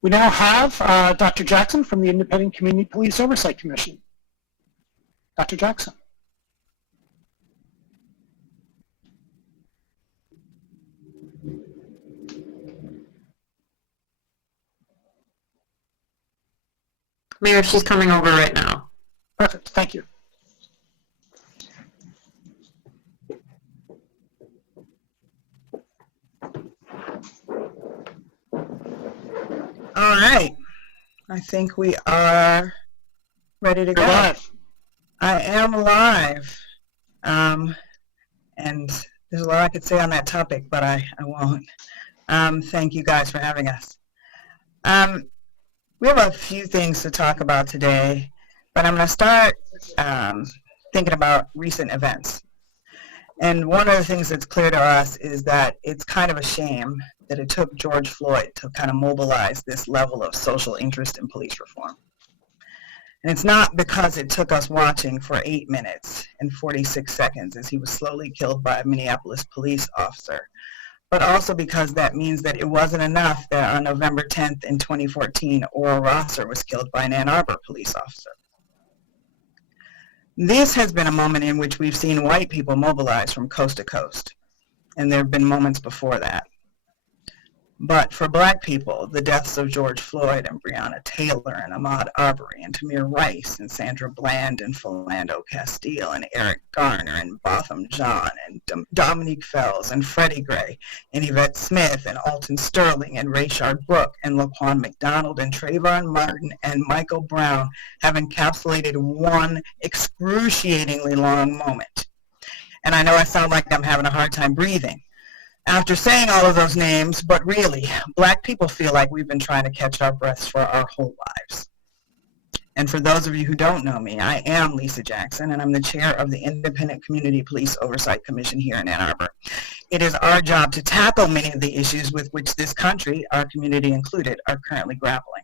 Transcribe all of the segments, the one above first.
We now have Dr. Jackson from the Independent Community Police Oversight Commission. Dr. Jackson. Mayor, she's coming over right now. Perfect, thank you. All right, I think we are ready to go. You're live. I am live, and there's a lot I could say on that topic, but I won't. Thank you guys for having us. We have a few things to talk about today, but I'm going to start thinking about recent events. And one of the things that's clear to us is that it's kind of a shame that it took George Floyd to kind of mobilize this level of social interest in police reform. And it's not because it took us watching for 8 minutes and 46 seconds as he was slowly killed by a Minneapolis police officer, but also because that means that it wasn't enough that on November 10th in 2014, Oral Rosser was killed by an Ann Arbor police officer. This has been a moment in which we've seen white people mobilize from coast to coast, and there have been moments before that. But for black people, the deaths of George Floyd and Breonna Taylor and Ahmaud Arbery and Tamir Rice and Sandra Bland and Philando Castile and Eric Garner and Botham Jean and Dominique Fells and Freddie Gray and Yvette Smith and Alton Sterling and Rayshard Brooke and Laquan McDonald and Trayvon Martin and Michael Brown have encapsulated one excruciatingly long moment. And I know I sound like I'm having a hard time breathing after saying all of those names, but really, black people feel like we've been trying to catch our breaths for our whole lives. And for those of you who don't know me, I am Lisa Jackson, and I'm the chair of the Independent Community Police Oversight Commission here in Ann Arbor. It is our job to tackle many of the issues with which this country, our community included, are currently grappling.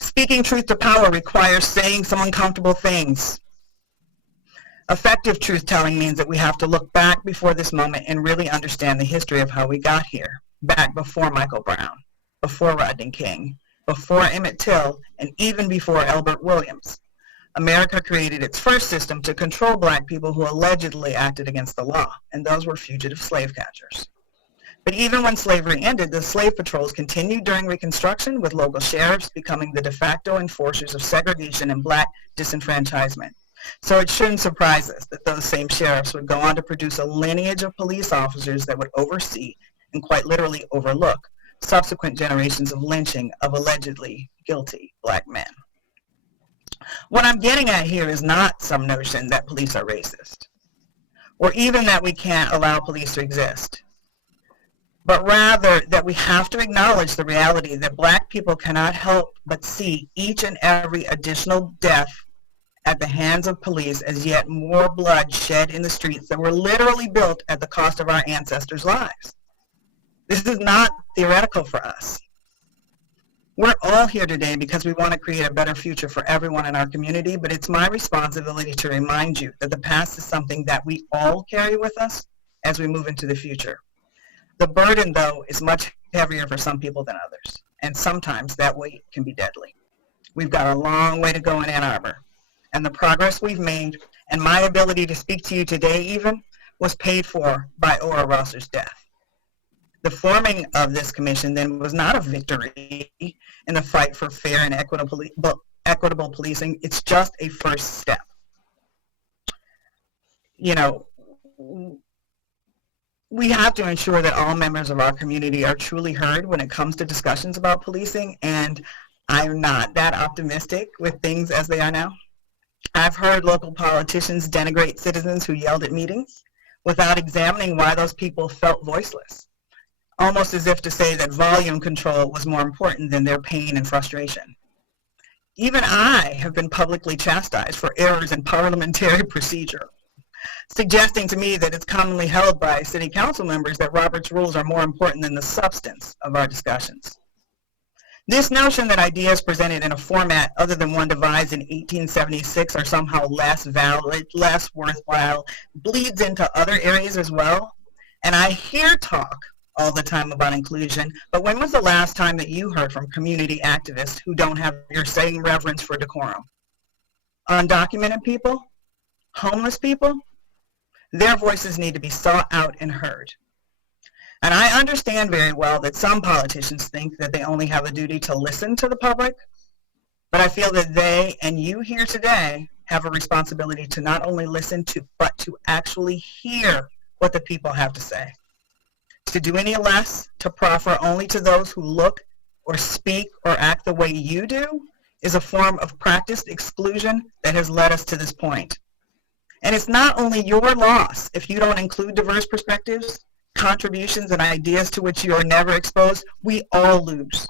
Speaking truth to power requires saying some uncomfortable things. Effective truth-telling means that we have to look back before this moment and really understand the history of how we got here, back before Michael Brown, before Rodney King, before Emmett Till, and even before Albert Williams. America created its first system to control black people who allegedly acted against the law, and those were fugitive slave catchers. But even when slavery ended, the slave patrols continued during Reconstruction, with local sheriffs becoming the de facto enforcers of segregation and black disenfranchisement. So it shouldn't surprise us that those same sheriffs would go on to produce a lineage of police officers that would oversee and quite literally overlook subsequent generations of lynching of allegedly guilty black men. What I'm getting at here is not some notion that police are racist, or even that we can't allow police to exist, but rather that we have to acknowledge the reality that black people cannot help but see each and every additional death at the hands of police as yet more blood shed in the streets that were literally built at the cost of our ancestors' lives. This is not theoretical for us. We're all here today because we want to create a better future for everyone in our community, but it's my responsibility to remind you that the past is something that we all carry with us as we move into the future. The burden, though, is much heavier for some people than others, and sometimes that weight can be deadly. We've got a long way to go in Ann Arbor. And the progress we've made, and my ability to speak to you today even, was paid for by Oral Rosser's death. The forming of this commission then was not a victory in the fight for fair and equitable policing. It's just a first step. You know, we have to ensure that all members of our community are truly heard when it comes to discussions about policing, and I'm not that optimistic with things as they are now. I've heard local politicians denigrate citizens who yelled at meetings without examining why those people felt voiceless, almost as if to say that volume control was more important than their pain and frustration. Even I have been publicly chastised for errors in parliamentary procedure, suggesting to me that it's commonly held by city council members that Robert's rules are more important than the substance of our discussions. This notion that ideas presented in a format other than one devised in 1876 are somehow less valid, less worthwhile, bleeds into other areas as well. And I hear talk all the time about inclusion, but when was the last time that you heard from community activists who don't have your same reverence for decorum? Undocumented people? Homeless people? Their voices need to be sought out and heard. And I understand very well that some politicians think that they only have a duty to listen to the public, but I feel that they and you here today have a responsibility to not only listen to, but to actually hear what the people have to say. To do any less, to proffer only to those who look or speak or act the way you do, is a form of practiced exclusion that has led us to this point. And it's not only your loss if you don't include diverse perspectives, contributions, and ideas to which you are never exposed. We all lose.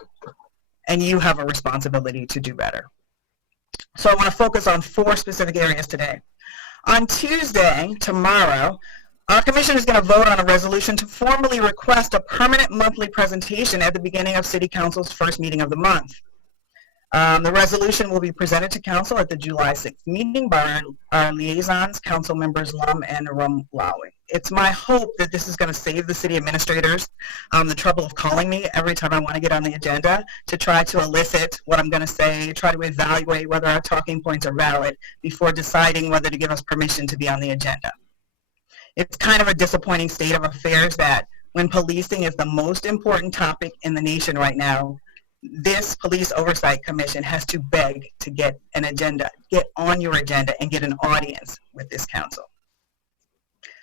And you have a responsibility to do better. So I want to focus on 4 specific areas today. On Tuesday, tomorrow, our commission is going to vote on a resolution to formally request a permanent monthly presentation at the beginning of City Council's first meeting of the month. The resolution will be presented to Council at the July 6th meeting by our liaisons, Council members Lum and Rumlawi. It's my hope that this is going to save the city administrators the trouble of calling me every time I want to get on the agenda to try to elicit what I'm going to say, try to evaluate whether our talking points are valid before deciding whether to give us permission to be on the agenda. It's kind of a disappointing state of affairs that when policing is the most important topic in the nation right now, this Police Oversight Commission has to beg to get an agenda, get on your agenda, and get an audience with this council.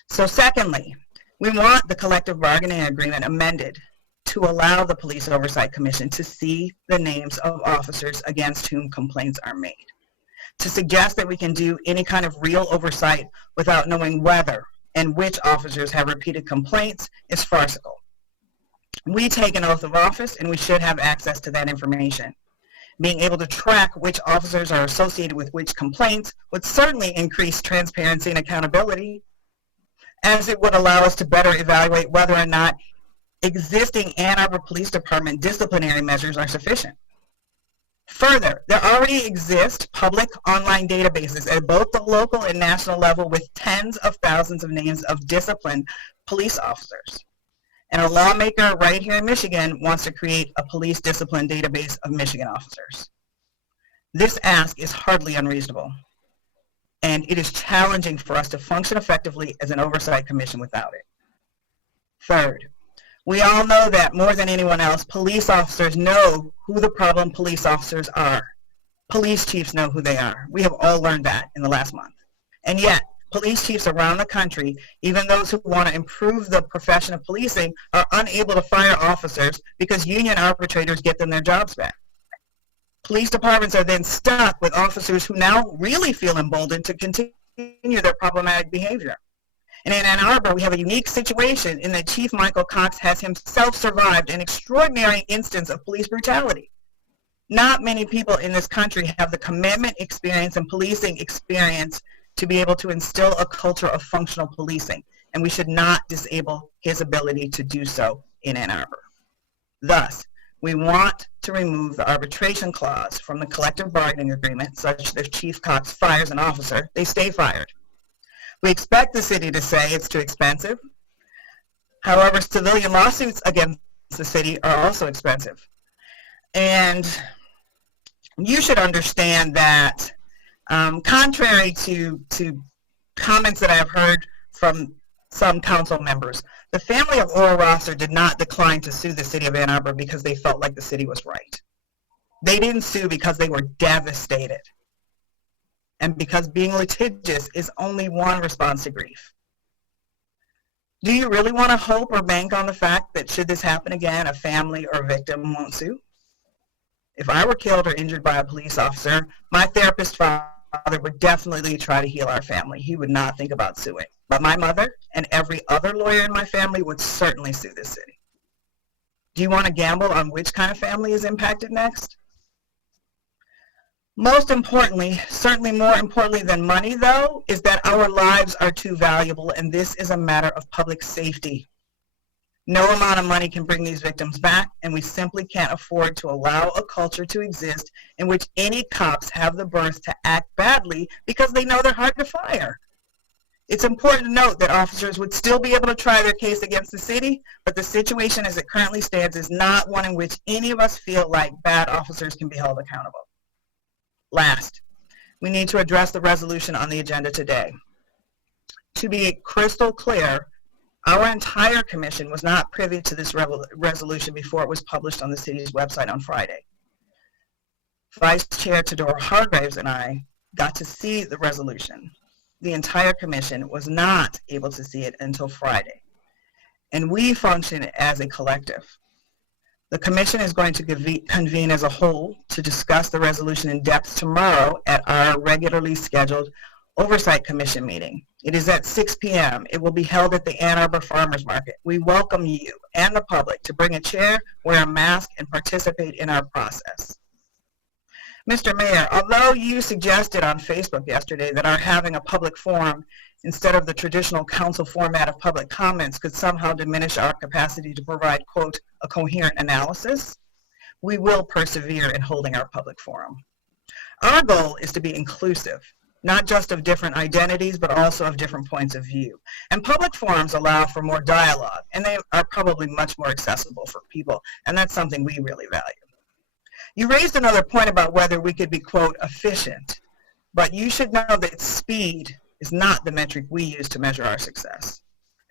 So secondly, we want the collective bargaining agreement amended to allow the Police Oversight Commission to see the names of officers against whom complaints are made. To suggest that we can do any kind of real oversight without knowing whether and which officers have repeated complaints is farcical. We take an oath of office and we should have access to that information. Being able to track which officers are associated with which complaints would certainly increase transparency and accountability, as it would allow us to better evaluate whether or not existing Ann Arbor Police Department disciplinary measures are sufficient. Further, there already exist public online databases at both the local and national level with tens of thousands of names of disciplined police officers. And a lawmaker right here in Michigan wants to create a police discipline database of Michigan officers. This ask is hardly unreasonable, and it is challenging for us to function effectively as an oversight commission without it. Third, we all know that more than anyone else, police officers know who the problem police officers are. Police chiefs know who they are. We have all learned that in the last month. And yet, police chiefs around the country, even those who want to improve the profession of policing, are unable to fire officers because union arbitrators get them their jobs back. Police departments are then stuck with officers who now really feel emboldened to continue their problematic behavior. And in Ann Arbor, we have a unique situation in that Chief Michael Cox has himself survived an extraordinary instance of police brutality. Not many people in this country have the commitment, experience, and policing experience to be able to instill a culture of functional policing, and we should not disable his ability to do so in Ann Arbor. Thus, we want to remove the arbitration clause from the collective bargaining agreement such that if Chief Cox fires an officer, they stay fired. We expect the city to say it's too expensive. However, civilian lawsuits against the city are also expensive. And you should understand that contrary to comments that I have heard from some council members, the family of Oral Rosser did not decline to sue the city of Ann Arbor because they felt like the city was right. They didn't sue because they were devastated, and because being litigious is only one response to grief. Do you really want to hope or bank on the fact that should this happen again, a family or victim won't sue? If I were killed or injured by a police officer, my therapist father would definitely try to heal our family. He would not think about suing. But my mother and every other lawyer in my family would certainly sue this city. Do you want to gamble on which kind of family is impacted next? Most importantly, certainly more importantly than money though, is that our lives are too valuable, and this is a matter of public safety. No amount of money can bring these victims back, and we simply can't afford to allow a culture to exist in which any cops have the birth to act badly because they know they're hard to fire. It's important to note that officers would still be able to try their case against the city, but the situation as it currently stands is not one in which any of us feel like bad officers can be held accountable. Last, we need to address the resolution on the agenda today. To be crystal clear, our entire commission was not privy to this resolution before it was published on the city's website on Friday. Vice Chair Tadora Hargraves and I got to see the resolution. The entire commission was not able to see it until Friday, and we function as a collective. The commission is going to convene as a whole to discuss the resolution in depth tomorrow at our regularly scheduled Oversight Commission meeting. It is at 6 p.m. It will be held at the Ann Arbor Farmers Market. We welcome you and the public to bring a chair, wear a mask, and participate in our process. Mr. Mayor, although you suggested on Facebook yesterday that our having a public forum instead of the traditional council format of public comments could somehow diminish our capacity to provide, quote, a coherent analysis, we will persevere in holding our public forum. Our goal is to be inclusive, not just of different identities, but also of different points of view. And public forums allow for more dialogue, and they are probably much more accessible for people, and that's something we really value. You raised another point about whether we could be, quote, efficient, but you should know that speed is not the metric we use to measure our success.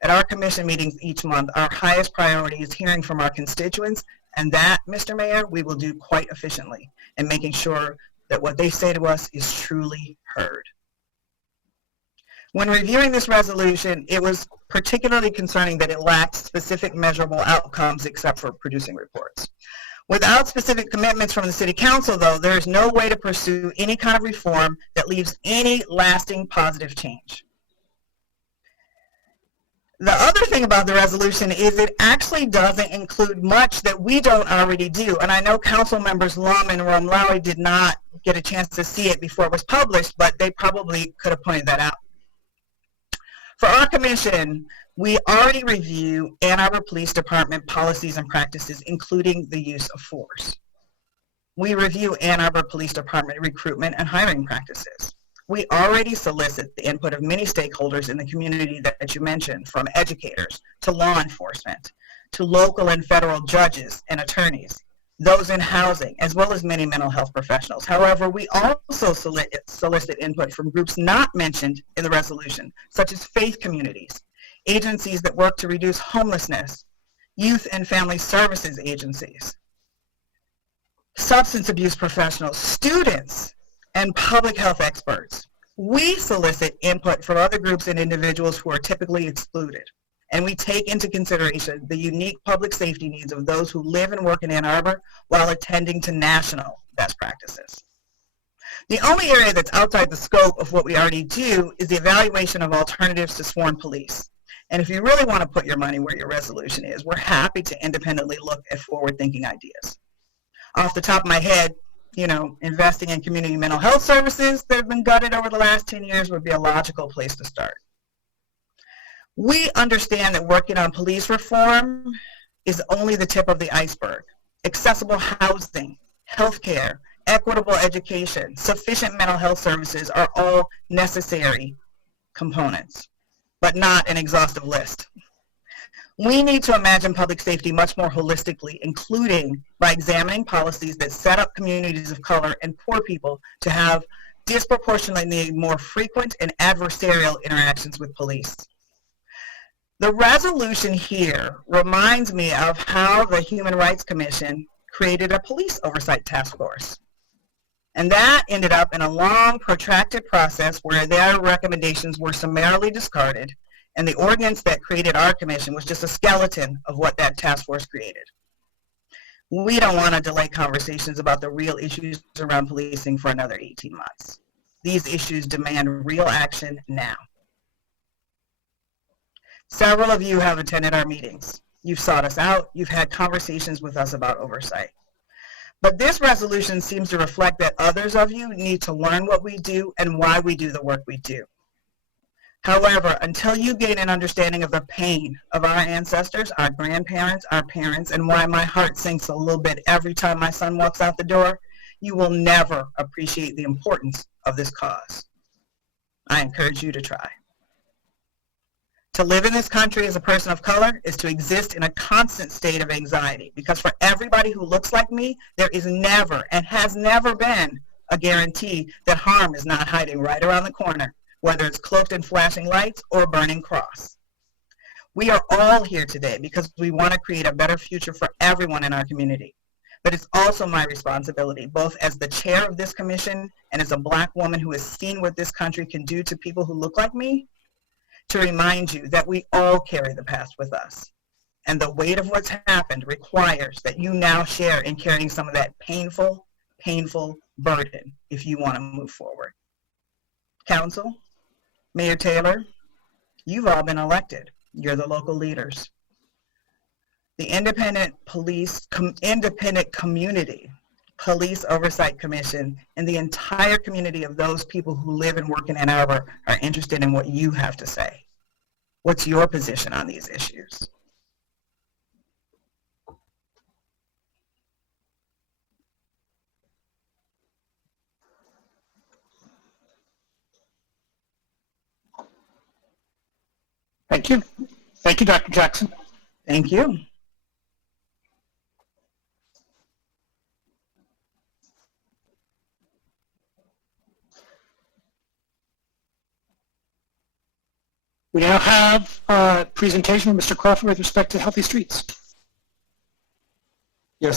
At our commission meetings each month, our highest priority is hearing from our constituents, and that, Mr. Mayor, we will do quite efficiently in making sure that what they say to us is truly heard. When reviewing this resolution, it was particularly concerning that it lacked specific measurable outcomes except for producing reports. Without specific commitments from the City Council, though, there is no way to pursue any kind of reform that leaves any lasting positive change. The other thing about the resolution is it actually doesn't include much that we don't already do. And I know Council members Lum and Romlawi did not get a chance to see it before it was published, but they probably could have pointed that out. For our commission, we already review Ann Arbor Police Department policies and practices, including the use of force. We review Ann Arbor Police Department recruitment and hiring practices. We already solicit the input of many stakeholders in the community that you mentioned, from educators to law enforcement, to local and federal judges and attorneys, those in housing, as well as many mental health professionals. However, we also solicit input from groups not mentioned in the resolution, such as faith communities, agencies that work to reduce homelessness, youth and family services agencies, substance abuse professionals, students, and public health experts. We solicit input from other groups and individuals who are typically excluded, and we take into consideration the unique public safety needs of those who live and work in Ann Arbor while attending to national best practices. The only area that's outside the scope of what we already do is the evaluation of alternatives to sworn police. And if you really want to put your money where your resolution is, we're happy to independently look at forward-thinking ideas. Off the top of my head, investing in community mental health services that have been gutted over the last 10 years would be a logical place to start. We understand that working on police reform is only the tip of the iceberg. Accessible housing, healthcare, equitable education, sufficient mental health services are all necessary components, but not an exhaustive list. We need to imagine public safety much more holistically, including by examining policies that set up communities of color and poor people to have disproportionately more frequent and adversarial interactions with police. The resolution here reminds me of how the Human Rights Commission created a police oversight task force. And that ended up in a long, protracted process where their recommendations were summarily discarded, and the ordinance that created our commission was just a skeleton of what that task force created. We don't want to delay conversations about the real issues around policing for another 18 months. These issues demand real action now. Several of you have attended our meetings. You've sought us out. You've had conversations with us about oversight. But this resolution seems to reflect that others of you need to learn what we do and why we do the work we do. However, until you gain an understanding of the pain of our ancestors, our grandparents, our parents, and why my heart sinks a little bit every time my son walks out the door, you will never appreciate the importance of this cause. I encourage you to try. To live in this country as a person of color is to exist in a constant state of anxiety, because for everybody who looks like me, there is never and has never been a guarantee that harm is not hiding right around the corner, whether it's cloaked in flashing lights or a burning cross. We are all here today because we want to create a better future for everyone in our community. But it's also my responsibility, both as the chair of this commission and as a Black woman who has seen what this country can do to people who look like me, to remind you that we all carry the past with us. And the weight of what's happened requires that you now share in carrying some of that painful, painful burden if you want to move forward. Council, Mayor Taylor, you've all been elected. You're the local leaders. The Independent Community Police Oversight Commission and the entire community of those people who live and work in Ann Arbor are interested in what you have to say. What's your position on these issues? Thank you. Thank you, Dr. Jackson. Thank you. We now have a presentation from Mr. Crawford with respect to healthy streets.